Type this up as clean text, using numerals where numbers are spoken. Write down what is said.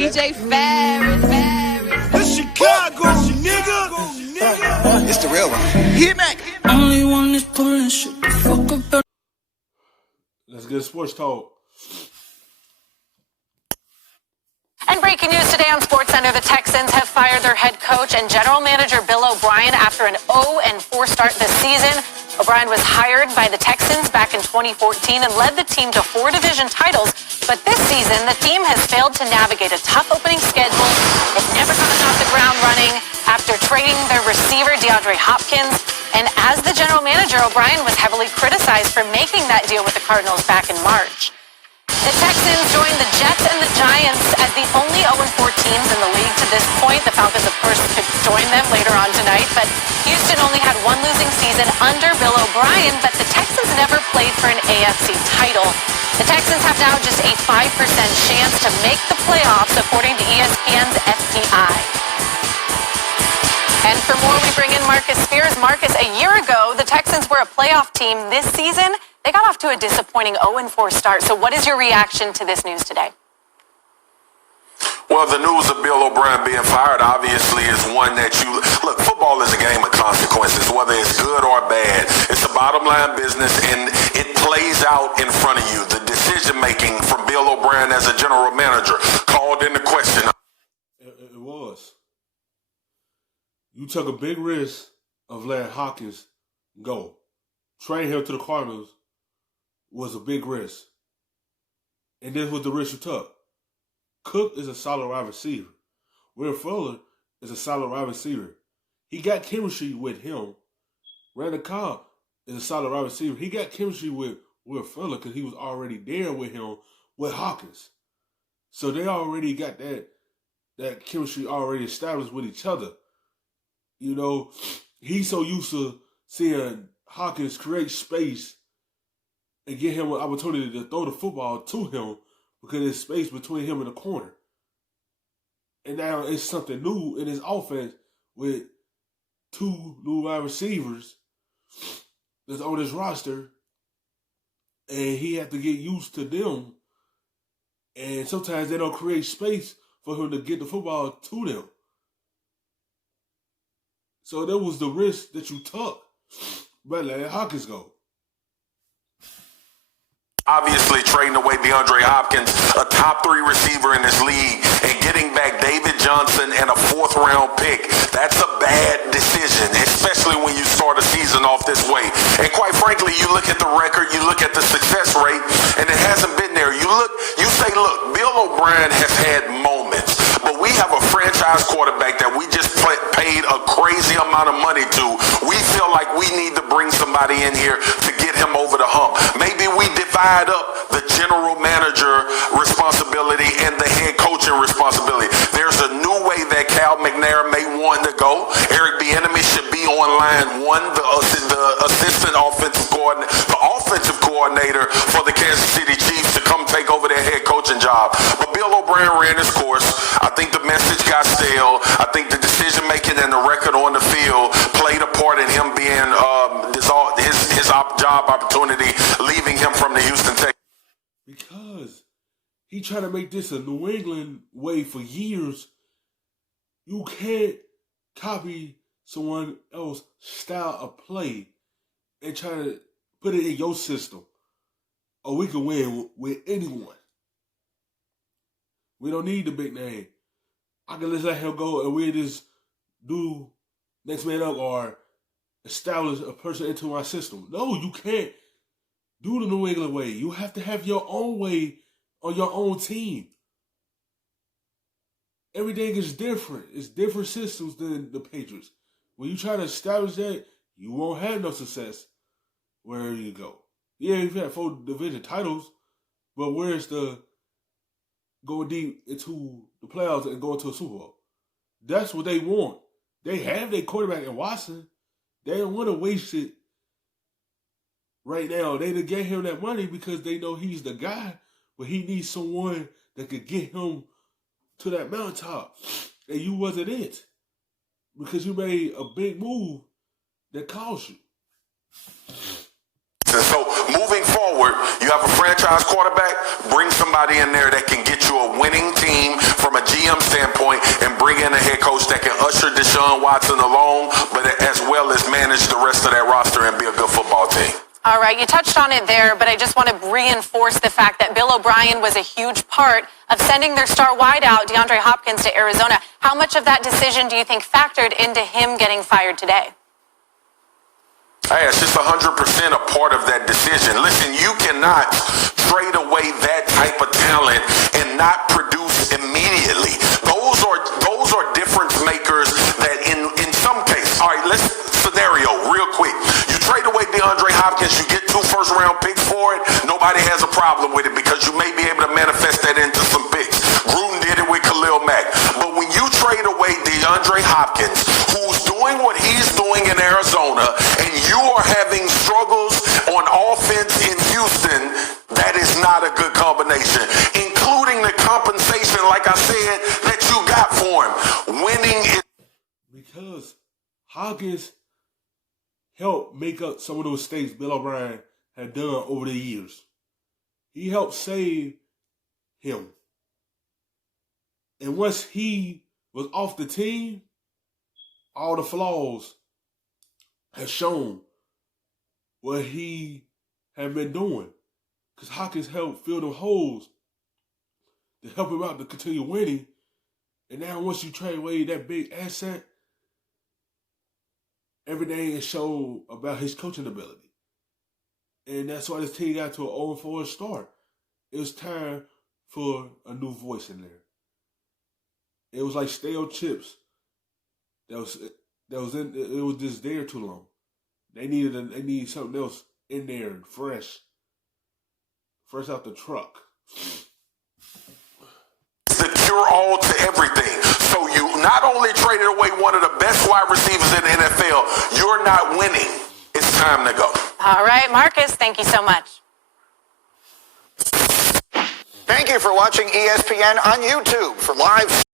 DJ Ferris. The Chicago, nigga. It's the real one. Hit me. Only one is pulling shit the fuck up. Let's get sports talk. And breaking news today on SportsCenter, the Texans have fired their head coach and general manager Bill O'Brien after an 0-4 start this season. O'Brien was hired by the Texans back in 2014 and led the team to 4 division titles. But this season, the team has failed to navigate a tough opening schedule. It's never gotten off the ground running after trading their receiver DeAndre Hopkins. And as the general manager, O'Brien was heavily criticized for making that deal with the Cardinals back in March. The Texans joined the Jets and the Giants as the only 0-4 teams in the league to this point. The Falcons, of course, could join them later on tonight, but Houston only had one losing season under Bill O'Brien, but the Texans never played for an AFC title. The Texans have now just a 5% chance to make the playoffs, according to ESPN's FPI. And for more, we bring in Marcus Spears. Marcus, a year ago, the Texans were a playoff team. This season, they got off to a disappointing 0-4 start. So what is your reaction to this news today? Well, the news of Bill O'Brien being fired obviously is one that look, football is a game of consequences, whether it's good or bad. It's a bottom line business, and it plays out in front of you. The decision-making from Bill O'Brien as a general manager called into question. It was. You took a big risk of letting Hopkins go. Trade him to the Cardinals was a big risk. And this was the risk you took. Cook is a solid wide receiver. Will Fuller is a solid wide receiver. He got chemistry with him. Randall Cobb is a solid wide receiver. He got chemistry with Will Fuller because he was already there with him with Hopkins. So they already got that chemistry already established with each other. You know, he's so used to seeing Hopkins create space and get him an opportunity to throw the football to him because there's space between him and the corner. And now it's something new in his offense with 2 new wide receivers that's on his roster, and he had to get used to them. And sometimes they don't create space for him to get the football to them. So that was the risk that you took. But let Hopkins go. Obviously, trading away DeAndre Hopkins, a top 3 receiver in this league, and getting back David Johnson and a 4th-round pick, that's a bad decision, especially when you start a season off this way. And quite frankly, you look at the record, you look at the success rate, and it hasn't been there. You say, look, Bill O'Brien has had moments, but we have a franchise quarterback that we just paid a crazy amount of money to. We feel like we need to bring somebody in here to get him over the hump. Maybe we divide up the general manager responsibility and the head coaching responsibility. There's a new way that Cal McNair may want to go. Eric Bieniemy should be on line 1, the assistant offensive coordinator for the Kansas City Chiefs to come take over their head coaching job. But Bill O'Brien ran his course. I think the message got stale. I think the decision making and the record on the field played a part in him being his job opportunity, leaving him from the Houston Texans. Because he tried to make this a New England way for years. You can't copy someone else's style of play and try to put it in your system. Or we can win with anyone. We don't need the big name. I can just let him go and we just do next man up or establish a person into my system. No, you can't do the New England way. You have to have your own way on your own team. Everything is different. It's different systems than the Patriots. When you try to establish that, you won't have no success wherever you go. Yeah, you've had 4 division titles, but where's the going deep into the playoffs and going to a Super Bowl? That's what they want. They have their quarterback in Watson. They don't want to waste it right now. They done gave him that money because they know he's the guy, but he needs someone that could get him to that mountaintop. And you wasn't it because you made a big move that cost you. So moving forward, you have a franchise quarterback, bring somebody in there that can get you a winning team from a Watson alone, but as well as manage the rest of that roster and be a good football team. All right, you touched on it there, but I just want to reinforce the fact that Bill O'Brien was a huge part of sending their star wideout, DeAndre Hopkins, to Arizona. How much of that decision do you think factored into him getting fired today? Hey, it's just 100% a part of that decision. Listen, you cannot trade away that type of talent and not produce immediately. Those are difference makers that in some cases. All right, let's scenario real quick. You trade away DeAndre Hopkins, you get 2 first-round picks for it. Nobody has a problem with it because you may be able to manifest that into some picks. Gruden did it with Khalil Mack. But when you trade away DeAndre Hopkins, who's doing what he's doing in Arizona, and you are having struggles on offense in Houston, that is not a good combination, including the compensation, like I said, that you got for him. Winning is... Because Hopkins helped make up some of those mistakes Bill O'Brien had done over the years. He helped save him. And once he was off the team, all the flaws have shown what he had been doing. Because Hopkins helped fill the holes to help him out to continue winning. And now once you trade away that big asset, everything is shown about his coaching ability. And that's why this team got to an 0-4 start. It was time for a new voice in there. It was like stale chips. It was just there too long. They needed something else in there, fresh out the truck. The cure-all to everything. So you not only traded away one of the best wide receivers in the NFL, you're not winning. It's time to go. All right, Marcus, thank you so much. Thank you for watching ESPN on YouTube. For live